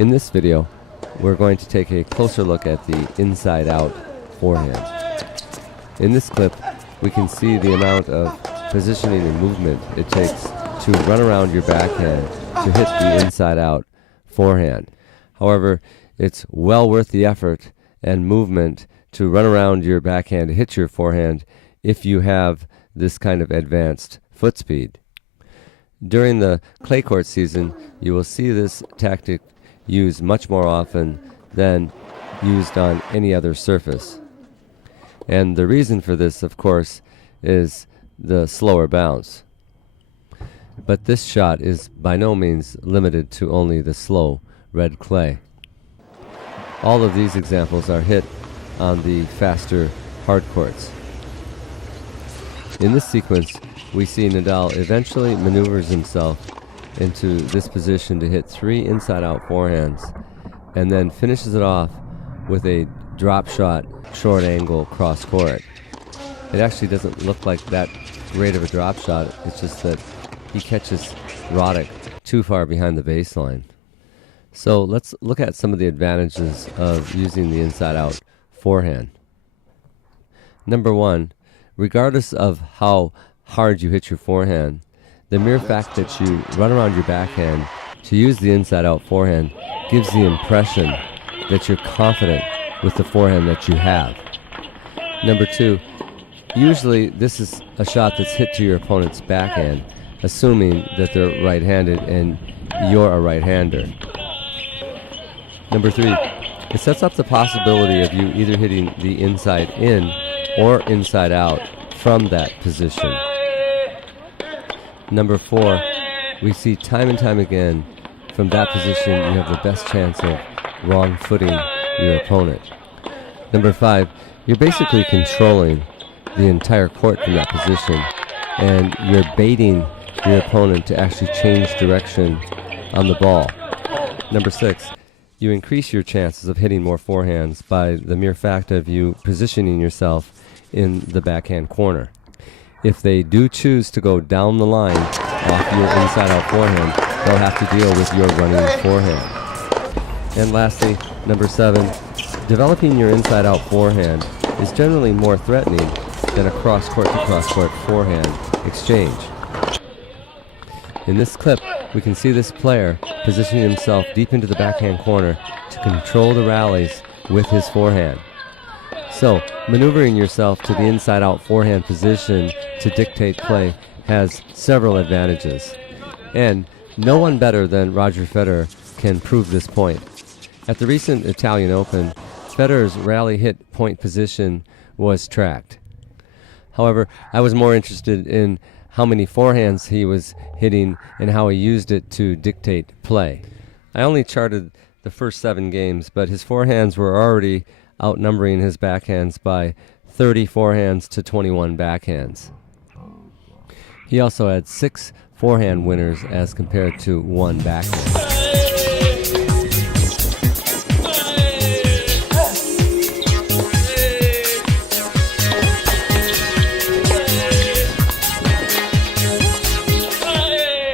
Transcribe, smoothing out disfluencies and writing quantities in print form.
In this video, we're going to take a closer look at the inside-out forehand. In this clip, we can see the amount of positioning and movement it takes to run around your backhand to hit the inside-out forehand. However, it's well worth the effort and movement to run around your backhand to hit your forehand if you have this kind of advanced foot speed. During the clay court season, you will see this tactic used much more often than used on any other surface. And the reason for this, of course, is the slower bounce. But this shot is by no means limited to only the slow red clay. All of these examples are hit on the faster hard courts. In this sequence, we see Nadal eventually maneuvers himself into this position to hit 3 inside-out forehands, and then finishes it off with a drop shot, short angle, cross court. It actually doesn't look like that great of a drop shot, it's just that he catches Roddick too far behind the baseline. So let's look at some of the advantages of using the inside-out forehand. Number one, regardless of how hard you hit your forehand, the mere fact that you run around your backhand to use the inside-out forehand gives the impression that you're confident with the forehand that you have. Number two, usually this is a shot that's hit to your opponent's backhand, assuming that they're right-handed and you're a right-hander. Number three, it sets up the possibility of you either hitting the inside in or inside out from that position. Number four, we see time and time again, from that position you have the best chance of wrong footing your opponent. Number five, you're basically controlling the entire court from that position, and you're baiting your opponent to actually change direction on the ball. Number six, you increase your chances of hitting more forehands by the mere fact of you positioning yourself in the backhand corner. If they do choose to go down the line off your inside-out forehand, they'll have to deal with your running forehand. And lastly, number seven, developing your inside-out forehand is generally more threatening than a cross-court to cross-court forehand exchange. In this clip, we can see this player positioning himself deep into the backhand corner to control the rallies with his forehand. So, maneuvering yourself to the inside-out forehand position to dictate play has several advantages. And no one better than Roger Federer can prove this point. At the recent Italian Open, Federer's rally hit point position was tracked. However, I was more interested in how many forehands he was hitting and how he used it to dictate play. I only charted the first 7 games, but his forehands were already outnumbering his backhands by 30 forehands to 21 backhands. He also had 6 forehand winners as compared to 1 backhand.